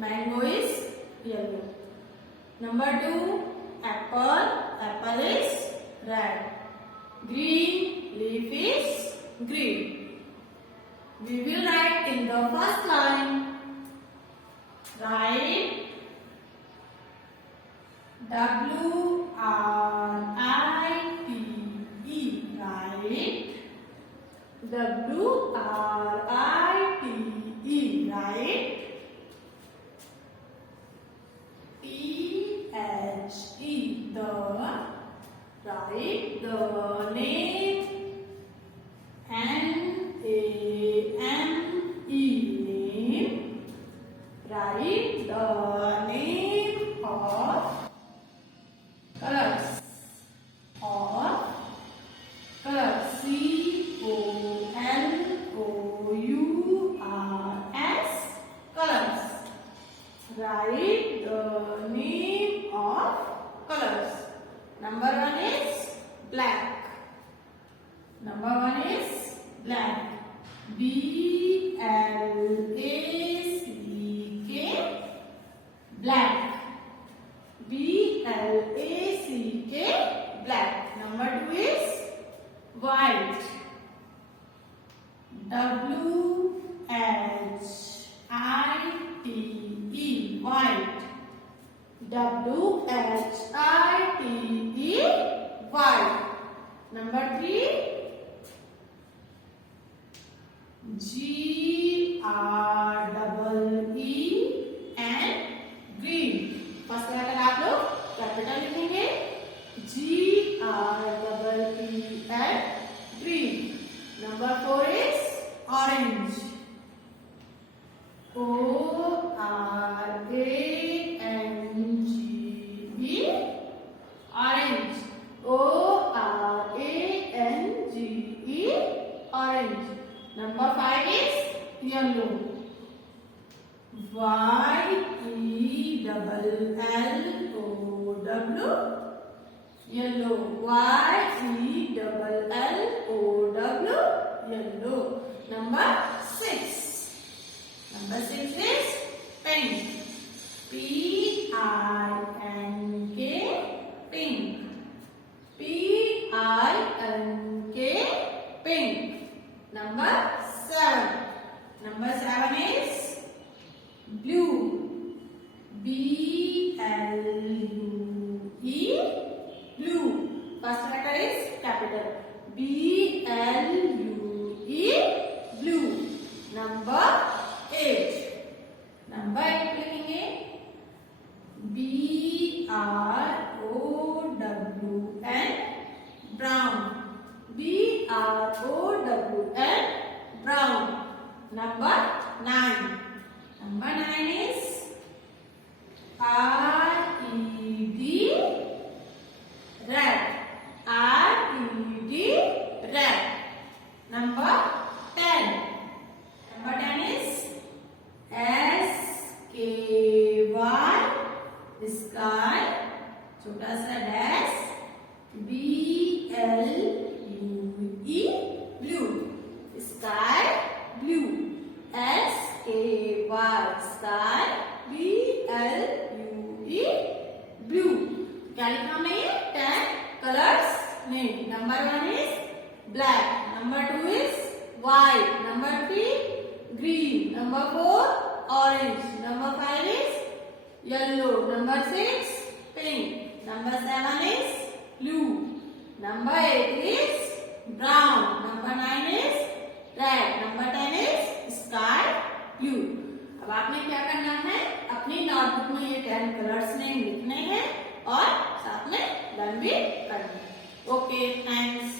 Mango is yellow. Number 2, apple. Apple is red. Green leaf is green. We will write in the first line. Write W-R-I-T-E. Write W-R-I-T-E. Write T-H-E. Write the name. N-A-M-E. Name. Write the name of colors. C-O-L-O-U-R-S. Colors. Write the name of colors. Number 1 is black. Number 1 is black. B-L-A-C-K. Black. B-L-A-C-K. Black. Number 2 is white. W-H-I-T-E. White. W-H-I-T-E. White. Number 3, G-R-E-E-N. Green. First letter आप लोग capital लिखेंगे. G-R-E-E-N. Green. Number 4 is orange. O-R-A-N-G-E. Orange. O-R-A-N-G-E. Orange. Number 5 is yellow. Y-E-L-L-O-W. Yellow. Y-E-L-L-O-W. Yellow. Number 6. Number 6 is pink. P-I-N-K. Pink. P-I-N-K. Pink. Number 7. Number 7 is blue. B-L-U-E. Blue. First letter is capital. B-L-U-E. Blue. Number 8. Number 8 लिखेंगे. B-R-O-W-N. Brown. B-R-O-W-N. Brown. Number 9. Number 9 is R-E-D. Red. R-E-D. Red. Number 10. Number 10 is S-K-Y. Sky. छोटा सा dash. B-L-U-E. Blue. Sky. Blue. S-K-Y. Sky. B-L-U-E. Blue. क्या लिखा हमने ये 10 colors में. Number 1 is black. Number 2 is white. Number 3 green. Number 4 orange. Number 5 is yellow. Number 6 pink. Number 7 is blue. Number 8 is brown. Number 9 is red. Number 10 is sky blue. अब आपने क्या करना है, अपनी नोटबुक में ये 10 कलर्स नेम लिखने हैं और साथ में लर्न भी करना है. Okay, thanks.